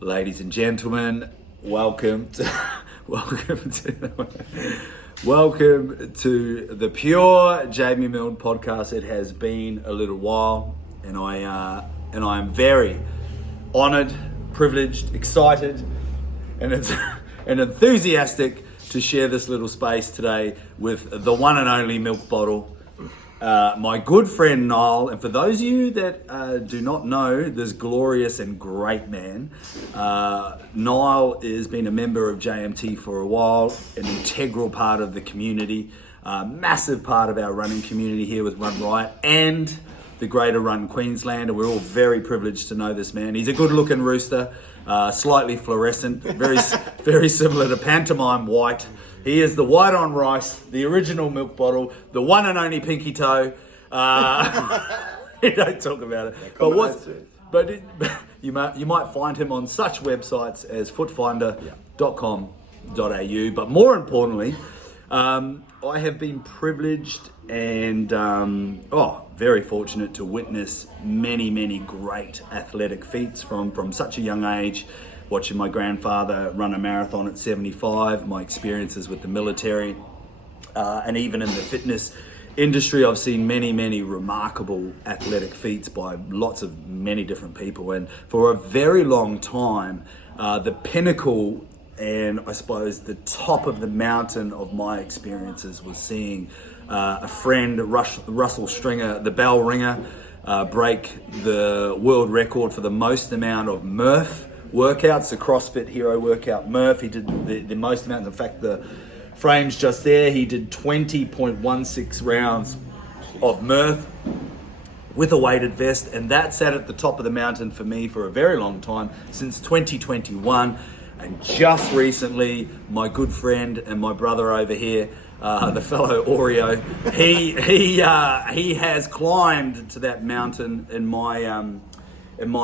Ladies and gentlemen, welcome to the Pure Jamie Milne podcast. It has been a little while, and I am very honoured, privileged, excited, and enthusiastic to share this little space today with the one and only milk bottle. My good friend Niall, and for those of you that do not know this glorious and great man, Niall has been a member of JMT for a while, an integral part of the community, massive part of our running community here with Run Riot and the Greater Run Queensland, and we're all very privileged to know this man. He's a good-looking rooster, slightly fluorescent, very similar to Pantomime White. He is the white on rice, the original milk bottle, the one and only pinky toe. You don't talk about it. But you might find him on such websites as footfinder.com.au. But more importantly, I have been privileged and very fortunate to witness many great athletic feats from such a young age. Watching my grandfather run a marathon at 75, my experiences with the military, and even in the fitness industry, I've seen many remarkable athletic feats by many different people. And for a very long time, the pinnacle and I suppose the top of the mountain of my experiences was seeing a friend, Russell Stringer, the bell ringer, break the world record for the most amount of Murph workouts, the CrossFit Hero workout Murph. He did the most amount. In fact, the frame's just there. He did 20.16 rounds of Murph with a weighted vest, and that sat at the top of the mountain for me for a very long time, since 2021. And just recently, my good friend and my brother over here, the fellow Oreo, he has climbed to that mountain in my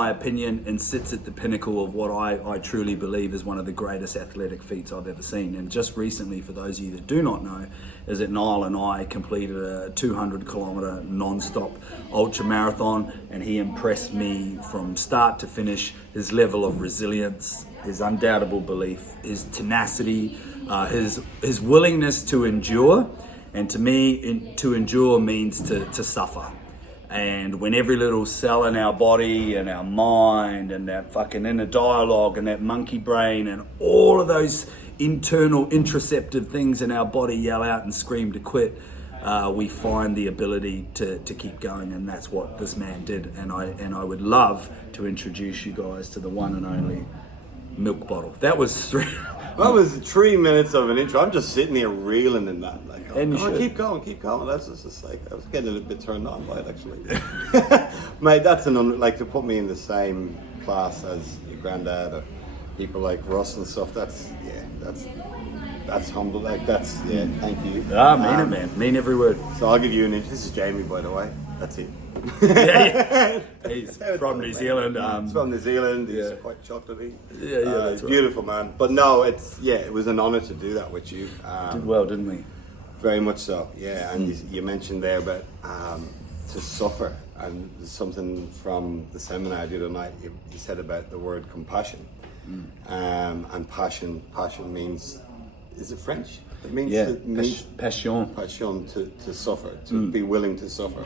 opinion, and sits at the pinnacle of what I truly believe is one of the greatest athletic feats I've ever seen. And just recently, for those of you that do not know, is that Niall and I completed a 200-kilometre non-stop ultra marathon, and he impressed me from start to finish. His level of resilience, his undoubtable belief, his tenacity, his willingness to endure. And to me, to endure means to suffer. And when every little cell in our body and our mind and that fucking inner dialogue and that monkey brain and all of those internal interoceptive things in our body yell out and scream to quit, we find the ability to keep going. And that's what this man did. And I would love to introduce you guys to the one and only milk bottle. That was 3 minutes of an intro. I'm just sitting here reeling in that. Keep going. That's just like, I was getting a little bit turned on by it, actually. Mate, that's to put me in the same class as your granddad or people like Russ and stuff. That's humble. Thank you. Mean it, man. Mean every word. So I'll give you an intro. This is Jamie, by the way. That's it. Yeah. He's from New Zealand. He's from New Zealand. He's quite chocolatey. Yeah, that's right. Beautiful, man. But no, it was an honour to do that with you. Did well, didn't we? Very much so, yeah. And you mentioned there about to suffer, and something from the seminar the other night. You said about the word compassion, and passion. Passion means, is it French? It means passion. Passion to suffer, to be willing to suffer,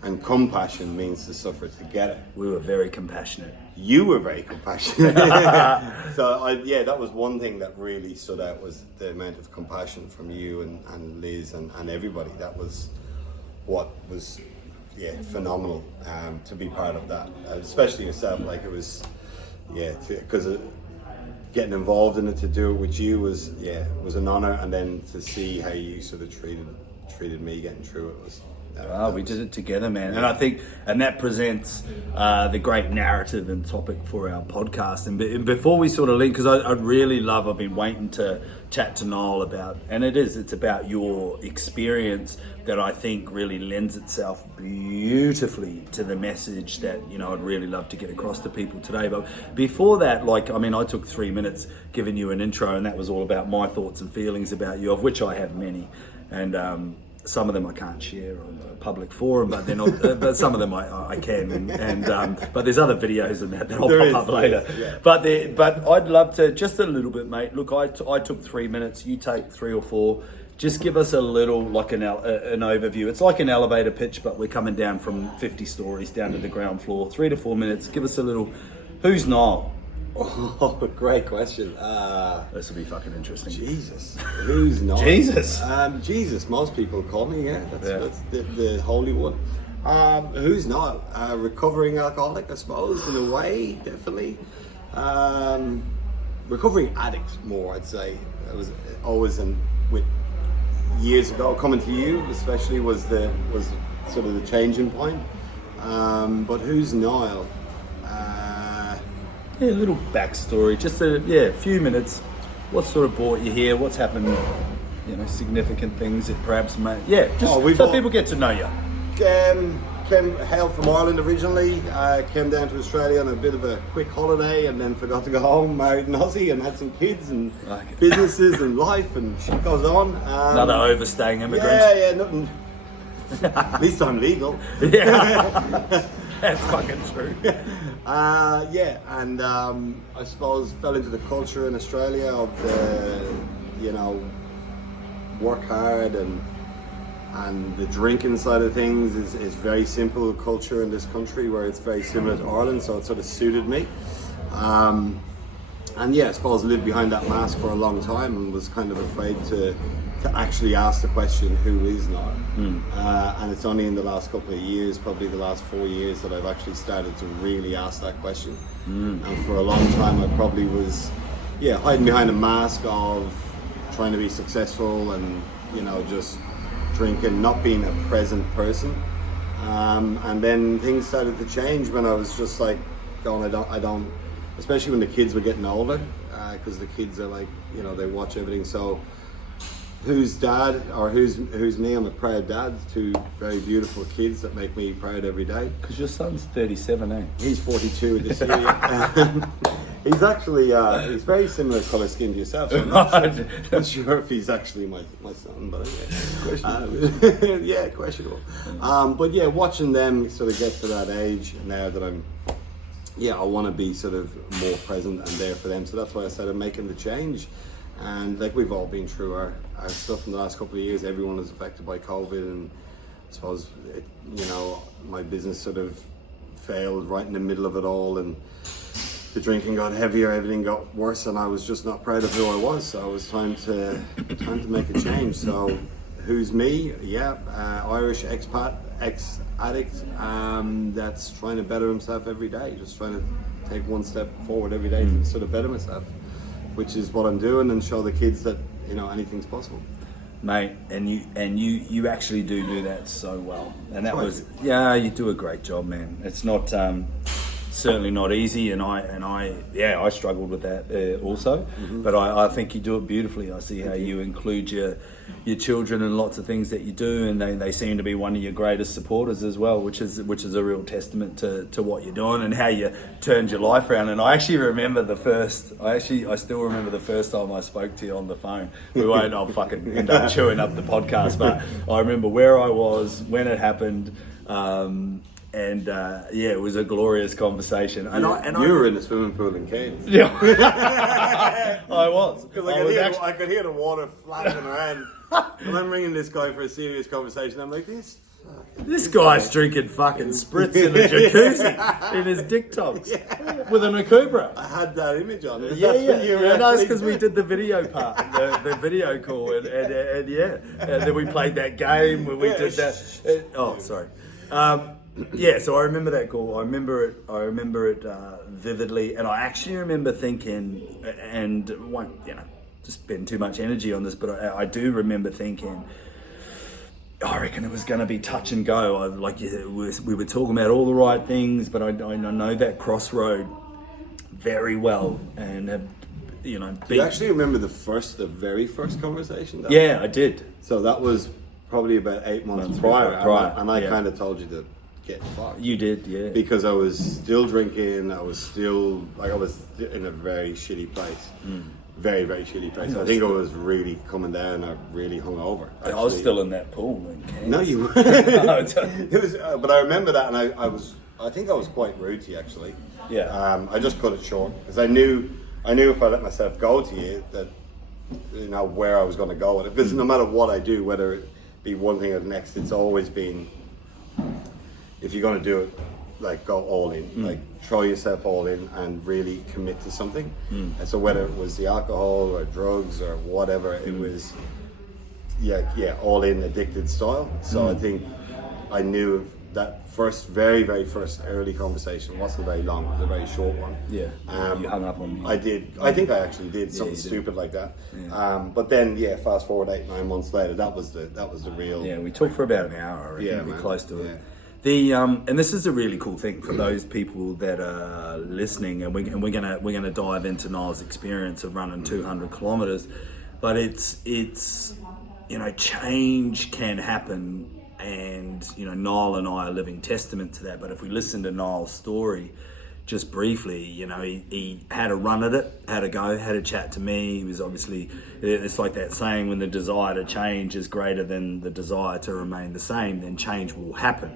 and compassion means to suffer together. We were very compassionate. You were very compassionate. So that was one thing that really stood out, was the amount of compassion from you and Liz and everybody. That was what was phenomenal, to be part of that, especially yourself. Like, it was because getting involved in it, to do it with you was an honor, and then to see how you sort of treated me getting through it was. We did it together, man. And I think, and that presents the great narrative and topic for our podcast. And before we sort of link, because I'd really love, I've been waiting to chat to Niall about, and it's about your experience that I think really lends itself beautifully to the message that, I'd really love to get across to people today. But before that, I took 3 minutes giving you an intro, and that was all about my thoughts and feelings about you, of which I have many. And some of them I can't share on a public forum, but they're not. But some of them I can, but there's other videos and that I'll pop up later. Yeah. But I'd love to just a little bit, mate. Look, I took 3 minutes. You take 3 or 4. Just give us a little, like an overview. It's like an elevator pitch, but we're coming down from 50 stories down to the ground floor. 3 to 4 minutes. Give us a little. Who's Niall? Oh, great question. This will be fucking interesting. Jesus, who's Niall? Jesus. Jesus. Most people call me. Yeah, that's the holy one. Who's Niall? Recovering alcoholic, I suppose, in a way, definitely. Recovering addict, more, I'd say. I was always with years ago coming to you, especially was sort of the changing point. But who's Niall? Yeah, a little backstory, just a few minutes. What sort of brought you here? What's happened? Significant things that perhaps so people get to know you. Hailed from Ireland originally. Came down to Australia on a bit of a quick holiday, and then forgot to go home. Married an Aussie, and had some kids and businesses and life, and shit goes on. Another overstaying immigrant. Yeah, nothing. At least I'm legal. Yeah. That's fucking true. And I suppose fell into the culture in Australia of the, work hard and the drinking side of things is very simple culture in this country where it's very similar to Ireland, so it sort of suited me. I suppose lived behind that mask for a long time and was kind of afraid to actually ask the question, who is Niall? And it's only in the last couple of years, probably the last 4 years, that I've actually started to really ask that question. And for a long time I probably was hiding behind a mask of trying to be successful and just drinking, not being a present person. And then things started to change when I was just like going, I don't especially when the kids were getting older, because the kids are like, they watch everything. So who's dad or who's me? I'm a proud dad. 2 very beautiful kids that make me proud every day. Because your son's 37, eh? He's 42 this year. He's actually he's very similar colour skin to yourself. So I'm not sure if he's actually my son, but questionable. Yeah, questionable. But yeah, watching them sort of get to that age now that I want to be sort of more present and there for them. So that's why I started making the change. And like we've all been through our stuff in the last couple of years. Everyone is affected by COVID, and I suppose my business sort of failed right in the middle of it all, and the drinking got heavier, everything got worse, and I was just not proud of who I was. So it was time to make a change. So who's me? Irish expat, ex-addict, that's trying to better himself every day, just trying to take one step forward every day to sort of better myself, which is what I'm doing, and show the kids that anything's possible. Mate, and you actually do that so well, and that was you do a great job, man. It's not certainly not easy, and I struggled with that also, but I think you do it beautifully. I see how you include your children in lots of things that you do, and they seem to be one of your greatest supporters as well, which is a real testament to what you're doing and how you turned your life around. And I actually remember I still remember the first time I spoke to you on the phone. I'll fucking end up chewing up the podcast, but I remember where I was when it happened. It was a glorious conversation. You were in the swimming pool in Cairns. Yeah, I was. Because I could hear the water flashing around. And I'm ringing this guy for a serious conversation. I'm like, this guy's drinking fucking spritz in a jacuzzi in his dick tops with an Akubra. I had that image on. That's because we did the video part, the video call, and then we played that game where we did that. Sorry. So I remember that call. I remember it vividly, and I actually remember thinking, and won't spend too much energy on this, but I do remember thinking, I reckon it was going to be touch and go. We were talking about all the right things, but I know that crossroad very well, and Do you actually remember the very first conversation? I did. So that was probably about 8 months prior, and I kind of told you to get fucked. You did, yeah. Because I was still drinking. I was in a very shitty place. very, very shitty place. I think I was really coming down. I really hungover. I was still in that pool. Then, no, you. No, It was, but I remember that, and I think I was quite rude to you actually. Yeah. I just cut it short because I knew if I let myself go to you that where I was going to go with it. Because no matter what I do, whether it be one thing or the next, it's always been, if you're going to do it, like go all in, like throw yourself all in and really commit to something. And so whether it was the alcohol or drugs or whatever, it was all in, addicted style. So I think I knew that very, very first early conversation wasn't very long, it was a very short one. Yeah. You hung up on me. I did. I think I actually did something stupid like that. Yeah. But then, fast forward 8-9 months later, that was the real. Yeah, we talked for about an hour. I reckon. Yeah, we're close to it. Yeah. And this is a really cool thing for those people that are listening, and we're gonna dive into Niall's experience of running 200 kilometers, but it's change can happen. And Niall and I are living testament to that. But if we listen to Niall's story just briefly, he had a run at it, had a go, had a chat to me. He was obviously, it's like that saying, when the desire to change is greater than the desire to remain the same, then change will happen.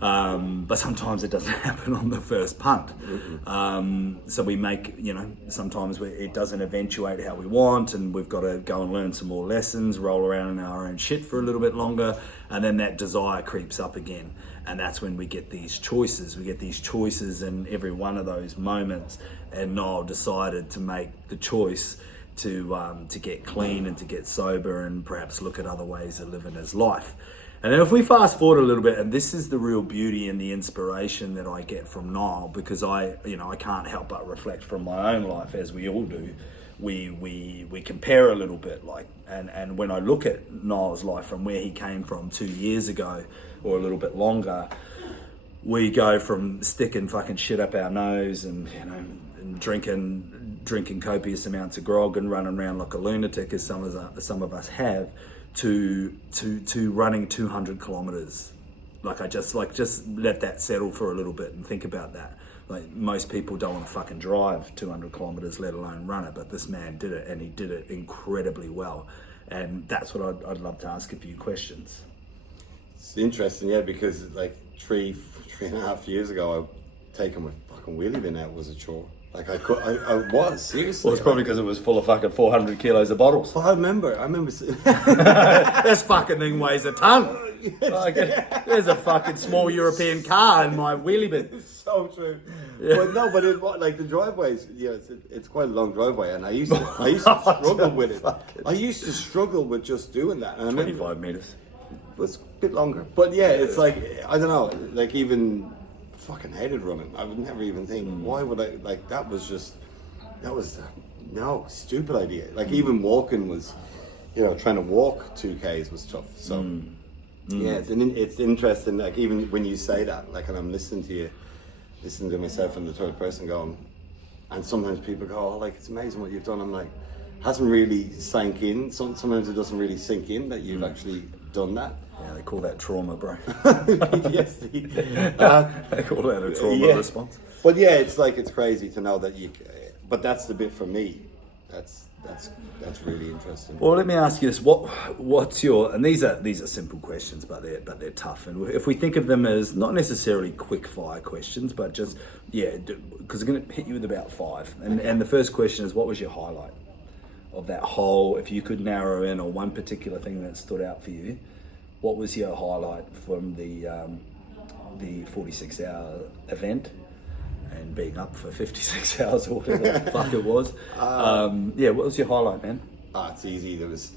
But sometimes it doesn't happen on the first punt. So we make, sometimes it doesn't eventuate how we want, and we've got to go and learn some more lessons, roll around in our own shit for a little bit longer, and then that desire creeps up again. And that's when we get these choices. We get these choices in every one of those moments, and Niall decided to make the choice to get clean and to get sober and perhaps look at other ways of living his life. And then if we fast forward a little bit, and this is the real beauty and the inspiration that I get from Niall, because I can't help but reflect from my own life, as we all do. We compare a little bit, and when I look at Niall's life from where he came from 2 years ago, or a little bit longer, we go from sticking fucking shit up our nose and drinking copious amounts of grog and running around like a lunatic, as some of us have, to running 200 kilometers. Just let that settle for a little bit and think about that. Like, most people don't want to fucking drive 200 kilometers, let alone run it, but this man did it, and he did it incredibly well. And that's what I'd love to ask a few questions. It's interesting, because like three and a half years ago, taking my fucking wheelie bin out was a chore. Like I was seriously. Well, it's probably because it was full of fucking 400 kilos of bottles. Well, I remember. This fucking thing weighs a ton. There's a fucking small European car in my wheelie bin. It's so true. Yeah. But like the driveways, it's quite a long driveway, and I used to struggle with it. I used to struggle with just doing that. And 25 meters. It was a bit longer, but it's like, I don't know, like even fucking hated running. I would never even think, why would I, like, that was no, stupid idea. Like even walking was, trying to walk 2Ks was tough. So it's interesting, like even when you say that, like, and I'm listening to myself in the third person going, and sometimes people go, oh, like, it's amazing what you've done. I'm like, hasn't really sank in. Sometimes it doesn't really sink in that you've actually done that. Yeah, they call that trauma, bro. PTSD. They call that a trauma response. But it's like, it's crazy to know that but that's the bit for me. That's really interesting. Well, let me ask you this: what's your, and these are simple questions, but they're tough. And if we think of them as not necessarily quick fire questions, but just because I'm going to hit you with about 5. And the first question is, what was your highlight of that whole? If you could narrow in on one particular thing that stood out for you, what was your highlight from the 46-hour event? And being up for 56 hours or whatever the fuck it was. What was your highlight, man? It's easy. There was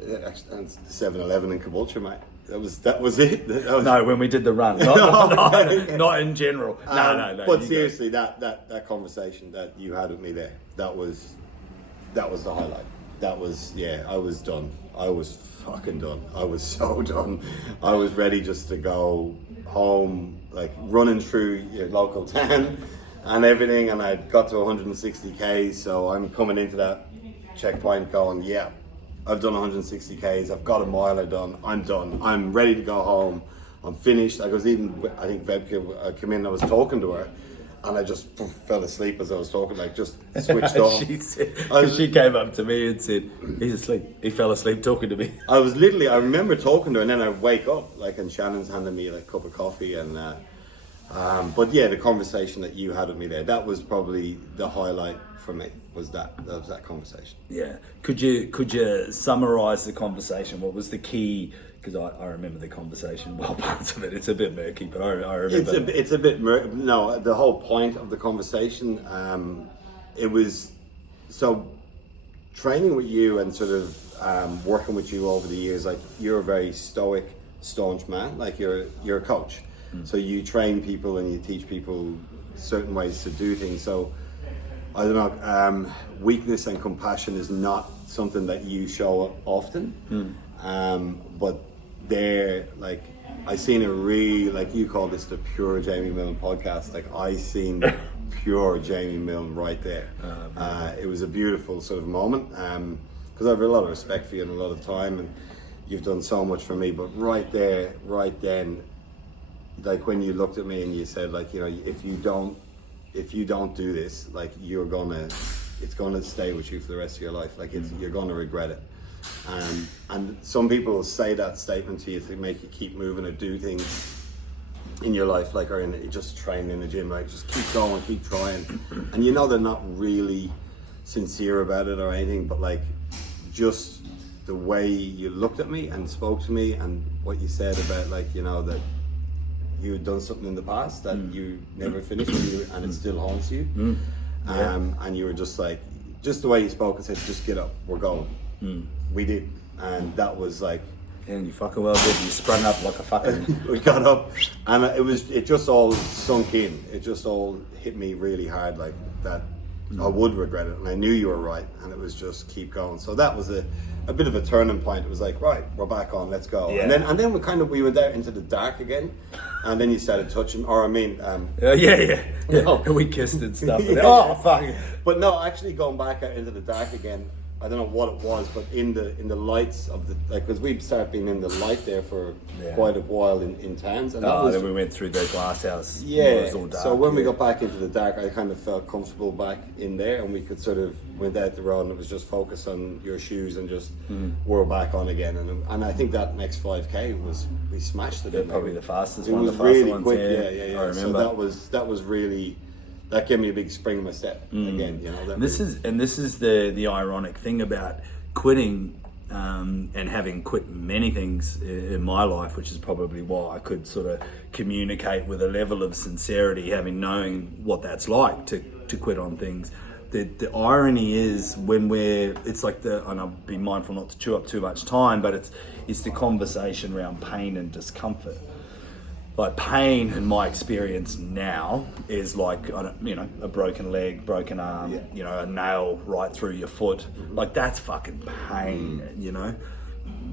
7-Eleven in Caboolture, mate. That was it. No, when we did the run. Not in general. No. But seriously, that conversation that you had with me there, that was the highlight. That was, I was done. I was fucking done. I was so done. I was ready just to go home, like running through your local town and everything, and I got to 160 Ks, so I'm coming into that checkpoint going, I've done 160 Ks, I've got a miler done, I'm ready to go home, I'm finished. I think Vebke came in, I was talking to her, and I just fell asleep as I was talking, like just switched off. She came up to me and said, "He's asleep. He fell asleep talking to me." I remember talking to her, and then I wake up, like, and Shannon's handing me like a cup of coffee, and but yeah, the conversation that you had with me there, that was probably the highlight for me. Was that conversation? Yeah. Could you summarize the conversation? What was the key? Because I remember the conversation, well, parts of it. It's a bit murky, but I remember. It's a bit murky. No, the whole point of the conversation, it was so training with you and sort of working with you over the years. Like, you're a very stoic, staunch man. Like, you're a coach, so you train people and you teach people certain ways to do things. So I don't know, weakness and compassion is not something that you show often, but they're like, I seen a really, like, you call this the pure Jamie Milne podcast, like I seen the pure Jamie Milne right there. It was a beautiful sort of moment, because I have a lot of respect for you and a lot of time, and you've done so much for me, but right there, right then, like when you looked at me and you said, like, you know, if you don't do this, like, it's gonna stay with you for the rest of your life. Like, you're gonna regret it. And some people will say that statement to you to make you keep moving or do things in your life, like, or just training in the gym, like, just keep going, keep trying. And you know they're not really sincere about it or anything, but like, just the way you looked at me and spoke to me and what you said about, like, you know, that you had done something in the past that you never finished and it still haunts you. And you were just like, just the way you spoke and said, just get up, we're going. We did, and that was like, and you fucking well did. You sprung up like a fucking. We got up, and it just all sunk in. It just all hit me really hard, like that. I would regret it, and I knew you were right, and it was just keep going. So that was a bit of a turning point. It was like, right, we're back on, let's go. Yeah. And then we went out into the dark again, and then you started touching, or I mean, yeah. No. We kissed and stuff. Yeah. Oh fuck! But no, actually going back out into the dark again. I don't know what it was, but in the lights of the, like, because we'd started being in the light there for quite a while in towns, and then we went through the glass house. Yeah. It was all dark, so when we got back into the dark, I kind of felt comfortable back in there, and we could sort of went out the road, and it was just focus on your shoes and just we're back on again. And I think that next 5K we smashed it. Probably the fastest it one. was the faster really ones, quick. Yeah. I remember. So that was really. That gave me a big spring in my step again, you know. This is the ironic thing about quitting, and having quit many things in my life, which is probably why I could sort of communicate with a level of sincerity, knowing what that's like to quit on things. The irony is when it's like and I'll be mindful not to chew up too much time, but it's the conversation around pain and discomfort. Like, pain, in my experience now, is like, a broken leg, broken arm, a nail right through your foot. Like, that's fucking pain, you know?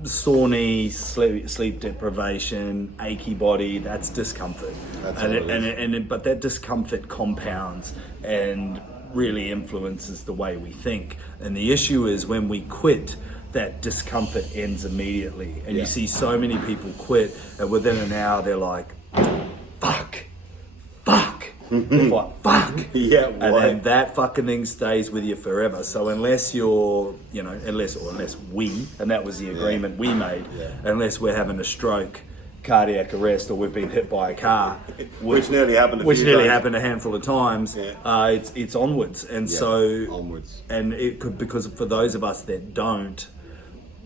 Sore knee, sleep deprivation, achy body, that's discomfort. But that discomfort compounds and really influences the way we think. And the issue is when we quit, that discomfort ends immediately, and you see so many people quit, and within an hour they're like, fuck. They're like, fuck. Yeah, and then that fucking thing stays with you forever. So unless you're, unless we, and that was the agreement we made, unless we're having a stroke, cardiac arrest, or we've been hit by a car, which nearly happened a handful of times, it's onwards. And so onwards, and it could, because for those of us that don't,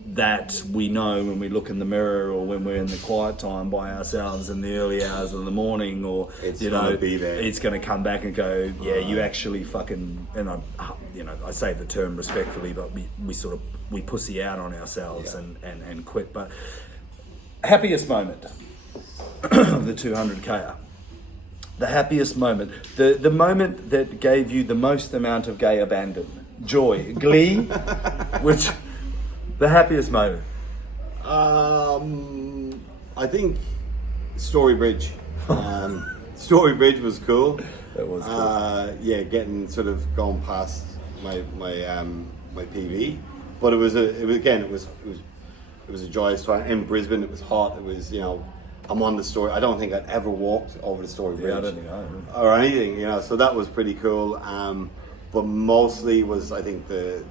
that we know when we look in the mirror, or when we're in the quiet time by ourselves in the early hours of the morning, or it's gonna be there. It's going to come back and go, you actually fucking, and I say the term respectfully, but we pussy out on ourselves and quit. But happiest moment of the 200K, the happiest moment, the moment that gave you the most amount of gay abandon, joy, glee, which. The happiest moment? I think Story Bridge. Story Bridge was cool. That was cool. Getting sort of gone past my PB, but it was a joyous time in Brisbane. It was hot. It was, I'm on the story. I don't think I'd ever walked over the story bridge. Yeah, I don't think I would. Or anything, you know. So that was pretty cool. But mostly was, I think, the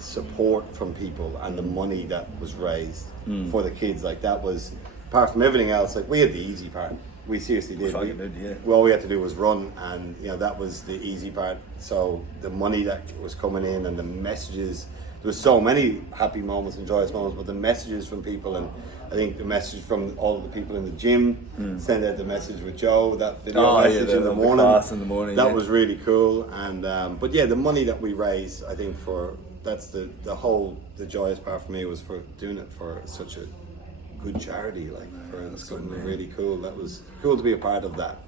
support from people and the money that was raised for the kids. Like, that was, apart from everything else, like, we had the easy part. We seriously did. All we had to do was run, and you know, that was the easy part. So the money that was coming in and the messages, there was so many happy moments and joyous moments, but the messages from people, and I think the message from all of the people in the gym, send out the message with Joe, that video message in the morning. Class in the morning. That was really cool. And but yeah, the money that we raised, I think that's the joyous part for me, was for doing it for such a good charity, like, for something really cool. That was cool to be a part of that.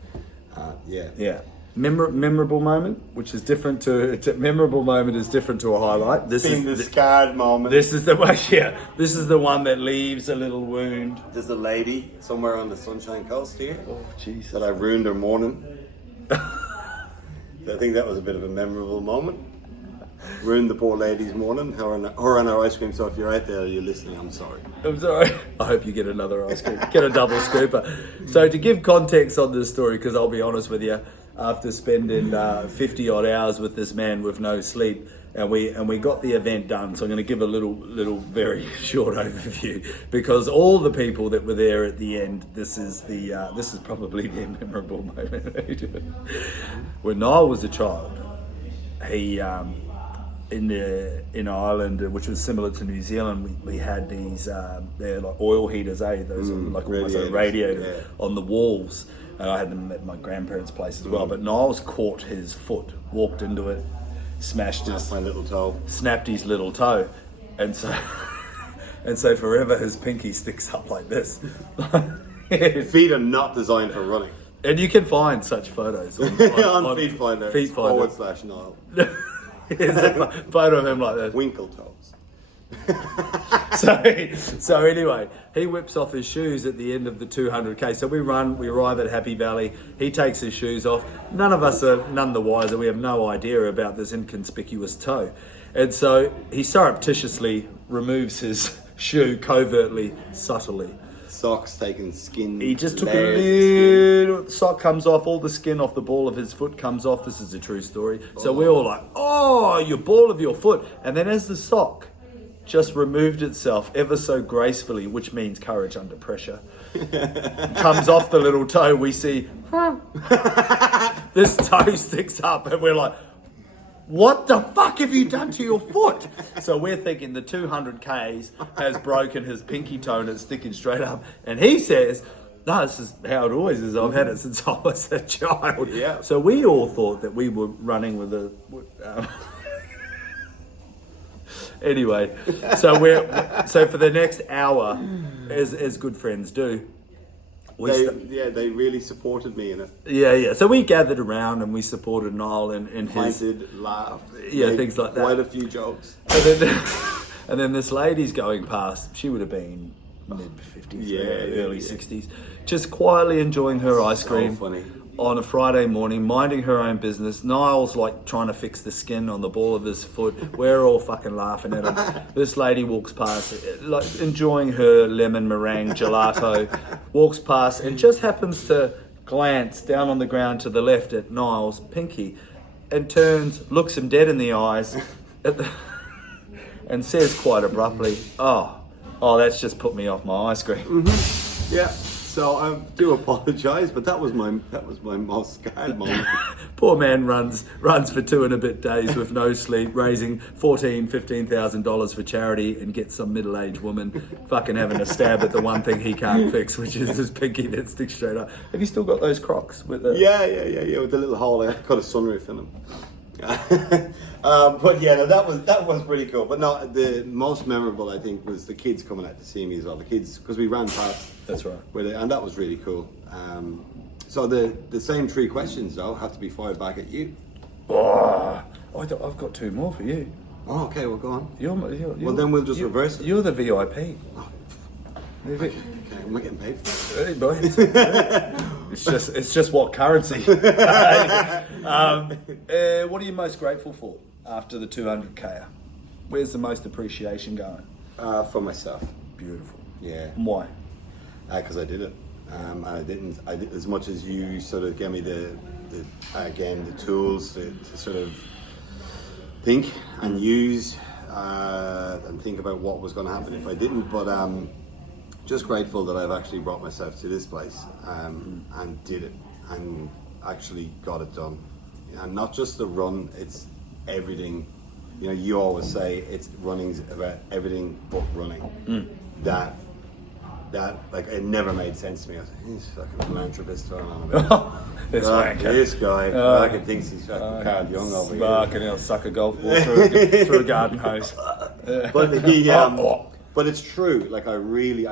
Yeah. Memorable moment, which is different to memorable moment is different to a highlight. This is the scarred moment. This is the one. Yeah, this is the one that leaves a little wound. There's a lady somewhere on the Sunshine Coast here. Oh, Jesus. That I ruined her morning. I think that was a bit of a memorable moment. Ruined the poor lady's morning. Her and her ice cream. So if you're out there, you're listening, I'm sorry. I'm sorry. I hope you get another ice cream. Get a double scooper. So to give context on this story, because I'll be honest with you, after spending 50 odd hours with this man with no sleep, and we got the event done. So I'm going to give a little very short overview, because all the people that were there at the end, this is probably their memorable moment. When Niall was a child, he in Ireland, which was similar to New Zealand, we had these they're like oil heaters, those like almost like radiators on the walls, and I had them at my grandparents' place as well. But Niall's caught his foot, walked into it, snapped his little toe, and so forever his pinky sticks up like this. Feet are not designed for running. And you can find such photos on Feet Finder. /Niall. There's a photo of him like this. Winkle toes. So anyway, he whips off his shoes at the end of the 200k. So we arrive at Happy Valley. He takes his shoes off. None of us are none the wiser. We have no idea about this inconspicuous toe. And so he surreptitiously removes his shoe covertly, subtly. Socks taking skin. He just took a little sock, comes off, all the skin off the ball of his foot comes off. This is a true story. So we're all like, oh, your ball of your foot. And then as the sock just removed itself ever so gracefully, which means courage under pressure, comes off the little toe, we see this toe sticks up, and we're like, what the fuck have you done to your foot? So we're thinking the 200Ks has broken his pinky toe and it's sticking straight up. And he says, no, this is how it always is. I've had it since I was a child. Yeah. So we all thought that we were running with a... Anyway, so for the next hour, as good friends do, they really supported me in it. Yeah. So we gathered around and we supported Niall and his... Pointed, laughed. Things like that. Quite a few jokes. And then this lady's going past. She would have been mid-50s, early 60s. Just quietly enjoying her ice cream. Funny. On a Friday morning, minding her own business. Niall's like trying to fix the skin on the ball of his foot. We're all fucking laughing at him. This lady walks past, like enjoying her lemon meringue gelato, walks past and just happens to glance down on the ground to the left at Niall's pinky, and turns, looks him dead in the eyes, and says quite abruptly, "Oh, that's just put me off my ice cream." Mm-hmm. Yeah. So I do apologise, but that was my most scared moment. Poor man runs for 2 and a bit days with no sleep, raising $15,000 for charity, and gets some middle-aged woman fucking having a stab at the one thing he can't fix, which is his pinky that sticks straight up. Have you still got those Crocs with the? Yeah, with the little hole. I had to cut a sunroof in them. But yeah, no, that was pretty cool. But no, the most memorable, I think, was the kids coming out to see me as well. The kids, because we ran past. That's right. And that was really cool. So the same 3 questions though have to be fired back at you. I've got 2 more for you. Oh, okay. Well, go on. You're well, then we'll just reverse it. You're the VIP. Oh, okay. Am I getting paid for Hey, boy. It's just what currency. What are you most grateful for after the 200k? Where's the most appreciation going? For myself. Beautiful. Yeah. Why? Because I did it. And I did as much as you sort of gave me the tools to sort of think and use and think about what was going to happen if I didn't. But just grateful that I've actually brought myself to this place and did it and actually got it done. And not just the run, it's everything. You know, you always say running's about everything but running. That like it never made sense to me. I was like, he's fucking philanthropist going on about this guy fucking thinks he's fucking Carl Young over here. Fucking hell, suck a golf ball through a garden hose. But it's true. Like I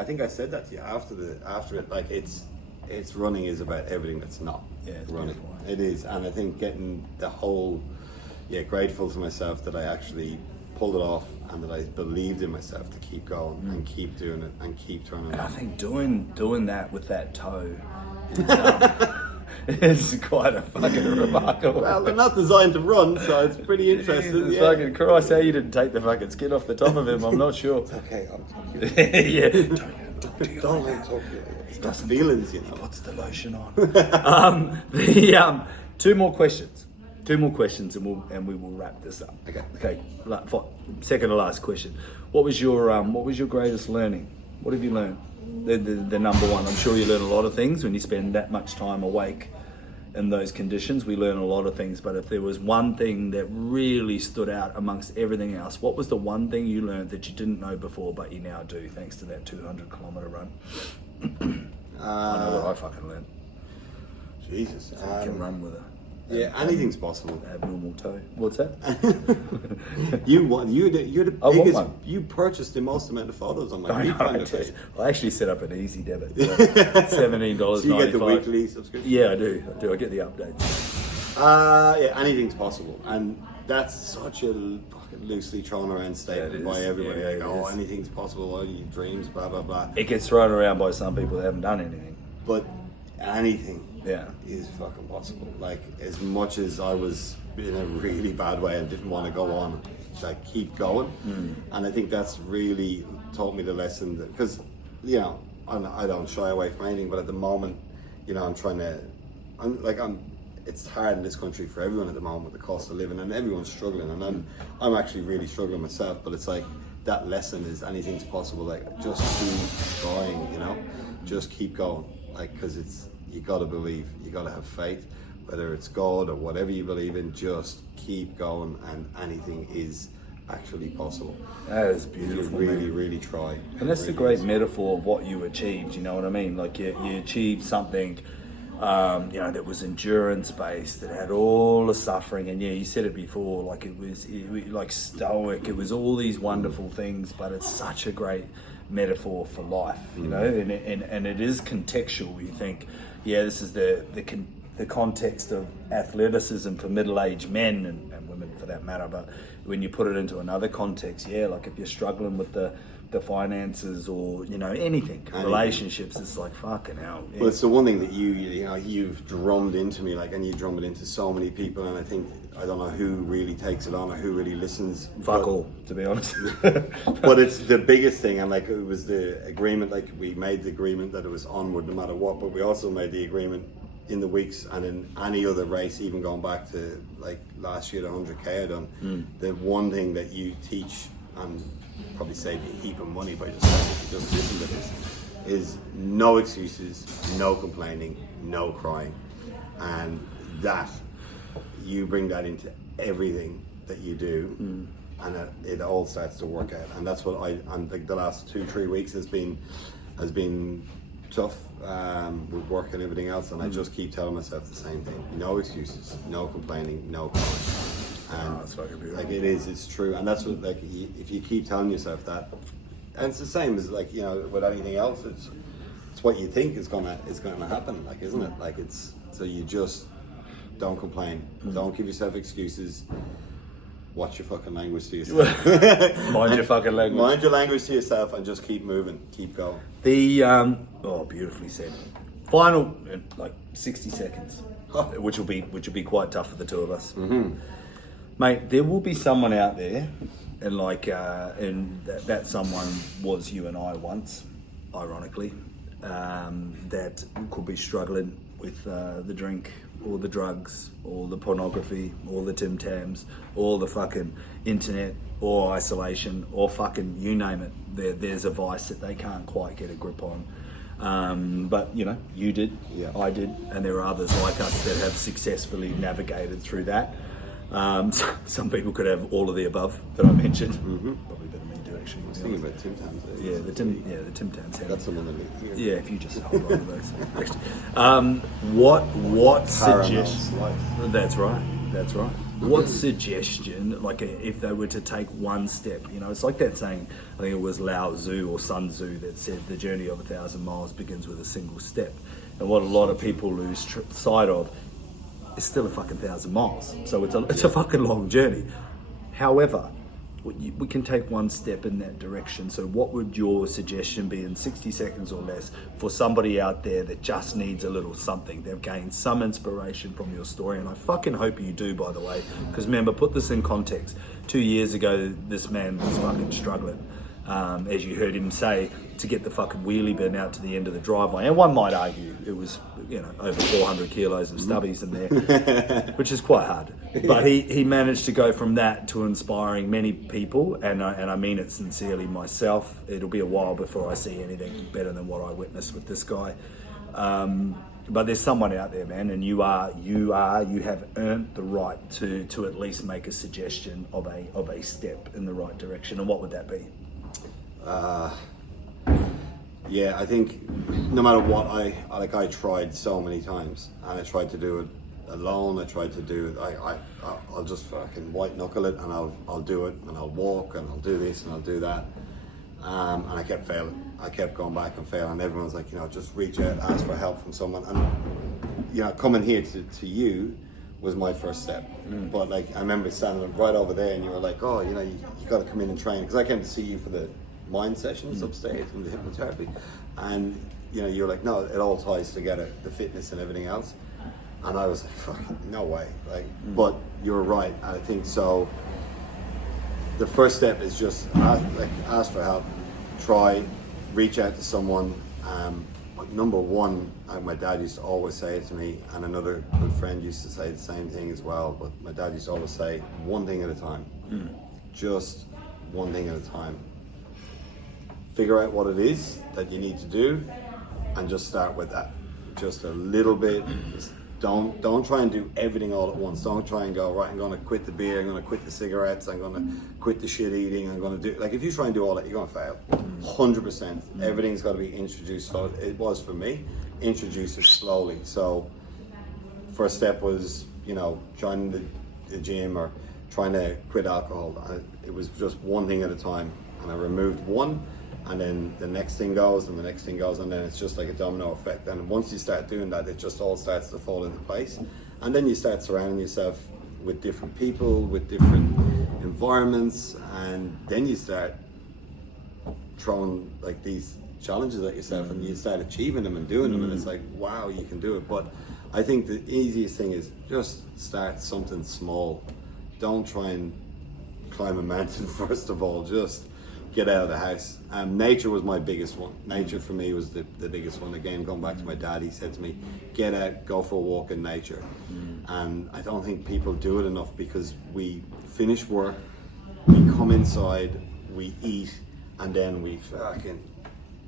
think I said that to you after it. Like it's running is about everything that's not running. Beautiful. It is, and I think getting the whole grateful to myself that I actually pulled it off and that I believed in myself to keep going and keep doing it and keep turning it. And I think doing that with that toe is quite a fucking remarkable. Well, they're not designed to run, so it's pretty interesting. Jesus fucking Christ, how you didn't take the fucking skin off the top of him, I'm not sure. It's okay, I'll talk to you. Yeah. Don't let him talk to you. It's got feelings, you know. Puts the lotion on. Two more questions, and we will wrap this up. Okay. Second to last question. What was your greatest learning? What have you learned? The number one. I'm sure you learn a lot of things when you spend that much time awake in those conditions. We learn a lot of things, but if there was one thing that really stood out amongst everything else, what was the one thing you learned that you didn't know before, but you now do, thanks to that 200-kilometer run? I know what I fucking learned. Jesus. I can run with it. Anything's possible. Abnormal toe. What's that? You're the I want biggest. one. You purchased the most amount of photos on my I know, Viewfinder page. I actually set up an easy debit. $17.95. So you get the weekly subscription? Yeah, I do. I get the updates. Anything's possible, and that's such a fucking loosely thrown around statement by everybody. Anything's possible. Your dreams, blah blah blah. It gets thrown around by some people that haven't done anything. But anything Yeah. is fucking possible. Like, as much as I was in a really bad way and didn't want to go on, like, keep going. And I think that's really taught me the lesson that, because, you know, I don't shy away from anything, but at the moment, you know, it's hard in this country for everyone at the moment with the cost of living, and everyone's struggling, and I'm actually really struggling myself, but it's like, that lesson is anything's possible. Like, just keep trying, you know, just keep going. Like, because you got to believe, you got to have faith, whether it's God or whatever you believe in, just keep going, and anything is actually possible. That is beautiful. If you really try. And that's the great metaphor of what you achieved, you know what I mean? Like, you achieved something, that was endurance-based, that had all the suffering, and you said it before, like, it was like stoic, it was all these wonderful things, but it's such a great metaphor for life, you know, and it is contextual. You think, this is the context of athleticism for middle-aged men and women for that matter, but when you put it into another context, like if you're struggling with the finances or, you know, anything, relationships, it's like, fucking hell. Well, it's the one thing that you've drummed into me, like, and you drum it into so many people, and I think, I don't know who really takes it on or who really listens. Fuck all, to be honest. But it's the biggest thing, and like, it was the agreement, like, we made the agreement that it was onward no matter what, but we also made the agreement in the weeks and in any other race, even going back to like last year, the 100k I done, the one thing that you teach and probably save you a heap of money by yourself if you just listen to this, is no excuses, no complaining, no crying, and that you bring that into everything that you do, and it all starts to work out. And that's what and like the last 2-3 weeks has been tough with work and everything else, and I just keep telling myself the same thing: no excuses, no complaining, no crying. And that's fucking beautiful. like, it's true, and that's what, like, if you keep telling yourself that, and it's the same as, like, you know, with anything else, it's what you think is gonna happen, like, isn't it? Like, it's, so you just don't complain, don't give yourself excuses, watch your fucking language to yourself. Mind your fucking language. Mind your language to yourself, and just keep moving, keep going. Beautifully said. Final, like 60 seconds, which will be quite tough for the two of us. Mate, there will be someone out there, and like, and that someone was you and I once, ironically, that could be struggling with the drink or the drugs or the pornography or the Tim Tams or the fucking internet or isolation or fucking you name it. There's a vice that they can't quite get a grip on. But you know, you did, I did, and there are others like us that have successfully navigated through that. Some people could have all of the above that I mentioned. Probably better than me do, actually. I was thinking about Tim Tams. Yeah, the Tim Tams. That's someone that needs. Yeah, if you just hold on to those. Actually, what suggestion? That's right. What suggestion, like if they were to take one step, you know, it's like that saying, I think it was Lao Tzu or Sun Tzu that said the journey of 1,000 miles begins with a single step. And what a lot of people lose sight of is still a fucking 1,000 miles. So it's a fucking long journey. However, we can take one step in that direction. So what would your suggestion be in 60 seconds or less for somebody out there that just needs a little something? They've gained some inspiration from your story, and I fucking hope you do, by the way, because remember, put this in context. 2 years ago, this man was fucking struggling, as you heard him say, to get the fucking wheelie bin out to the end of the driveway. And one might argue it was, you know, over 400 kilos of stubbies in there, which is quite hard. But he managed to go from that to inspiring many people, and I mean it sincerely myself. It'll be a while before I see anything better than what I witnessed with this guy. But there's someone out there, man, and you have earned the right to at least make a suggestion of a step in the right direction. And what would that be? Yeah, I think no matter what, I tried so many times, and I tried to do it alone. I tried to do it. I'll just fucking white knuckle it, and I'll do it, and I'll walk, and I'll do this, and I'll do that. And I kept failing. I kept going back and failing. And everyone's like, you know, just reach out, ask for help from someone. And you know, coming here to you was my first step. But like, I remember standing right over there, and you were like, oh, you know, you got to come in and train, because I came to see you for the mind sessions upstairs and the hypnotherapy, and you know, you're like, no, it all ties together, the fitness and everything else. And I was like, fuck, no way, like, but you're right. I think so. The first step is just ask for help, try, reach out to someone. But number one, my dad used to always say it to me, and another good friend used to say the same thing as well, but my dad used to always say, one thing at a time. Just one thing at a time. Figure out what it is that you need to do, and just start with that. Just a little bit. Just don't try and do everything all at once. Don't try and go, right, I'm going to quit the beer, I'm going to quit the cigarettes, I'm going to quit the shit eating, I'm going to do, like, if you try and do all that, you're going to fail. 100%. Everything's got to be introduced slowly. It was for me. Introduce it slowly. So first step was, you know, joining the gym or trying to quit alcohol. It was just one thing at a time, and I removed one, and then the next thing goes, and the next thing goes, and then it's just like a domino effect. And once you start doing that, it just all starts to fall into place. And then you start surrounding yourself with different people, with different environments, and then you start throwing like these challenges at yourself, and you start achieving them and doing them, and it's like, wow, you can do it. But I think the easiest thing is just start something small. Don't try and climb a mountain first of all, just get out of the house. Nature was my biggest one. Nature for me was the biggest one. Again, going back to my dad, he said to me, get out, go for a walk in nature. And I don't think people do it enough, because we finish work, we come inside, we eat, and then we fucking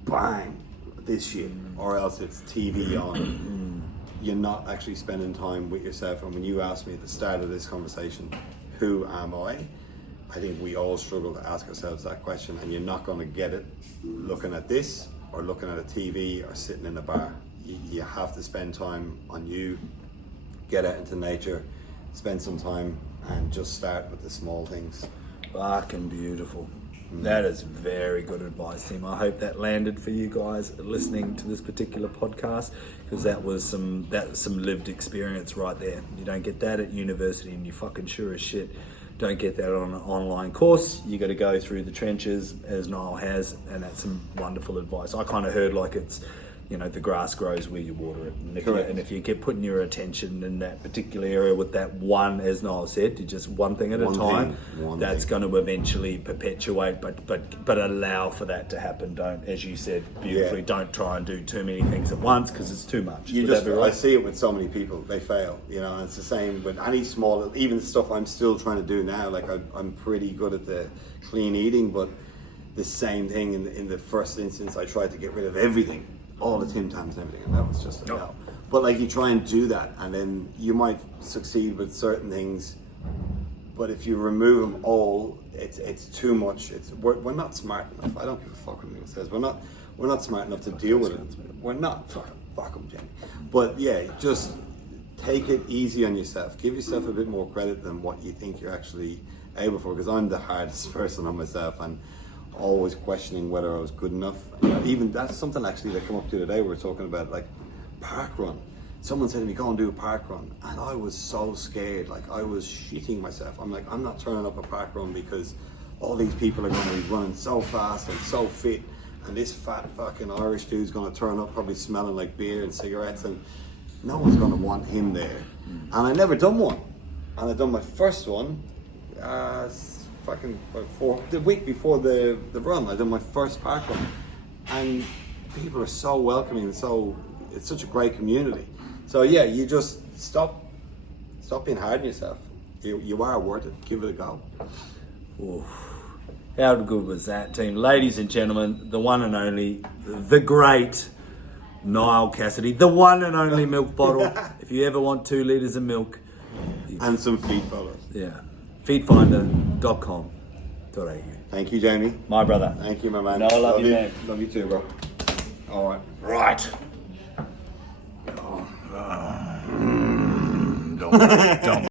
bang this shit, or else it's TV on. You're not actually spending time with yourself. And when you asked me at the start of this conversation, who am I think we all struggle to ask ourselves that question, and you're not going to get it looking at this or looking at a TV or sitting in a bar. You have to spend time on you, get out into nature, spend some time, and just start with the small things. Fucking beautiful. That is very good advice, Tim. I hope that landed for you guys listening to this particular podcast, because that was some lived experience right there. You don't get that at university, and you fucking sure as shit don't get that on an online course. You got to go through the trenches, as Niall has, and that's some wonderful advice. I kind of heard like it's you know, the grass grows where you water it. And if you keep putting your attention in that particular area with that one, as Niall said, just one thing at a time, that's going to eventually perpetuate, but allow for that to happen. Don't, as you said beautifully, don't try and do too many things at once because it's too much. I see it with so many people, they fail, you know, and it's the same with any small, even stuff I'm still trying to do now. Like I'm pretty good at the clean eating, but the same thing in the first instance, I tried to get rid of everything, all the Tim Tams and everything, and that was just a no. But like you try and do that, and then you might succeed with certain things, but if you remove them all, it's too much. We're not smart enough. I don't give a fuck what anyone says. We're not smart enough to deal with it. We're not. Fuck them, Jenny. But yeah, just take it easy on yourself. Give yourself a bit more credit than what you think you're actually able for. Because I'm the hardest person on myself, and always questioning whether I was good enough. You know, even that's something actually that came up the other day. We were talking about like park run. Someone said to me, go and do a park run, and I was so scared. Like I was shitting myself. I'm like, I'm not turning up a park run because all these people are going to be running so fast and so fit, and this fat fucking Irish dude's going to turn up probably smelling like beer and cigarettes, and no one's going to want him there. And I never done one, and I done my first one the week before the run. I done my first park run, and people are so welcoming, and it's such a great community. So yeah, you just stop being hard on yourself. You are worth it. Give it a go. Oof. How good was that, team? Ladies and gentlemen, the one and only, the great Niall Cassidy, the one and only milk bottle. If you ever want 2 litres of milk. And some feed photos. Yeah. Feedfinder.com.au. Thank you, Jamie. My brother. Thank you, my man. No, I love you, man. Love you too, bro. All right. Right. Don't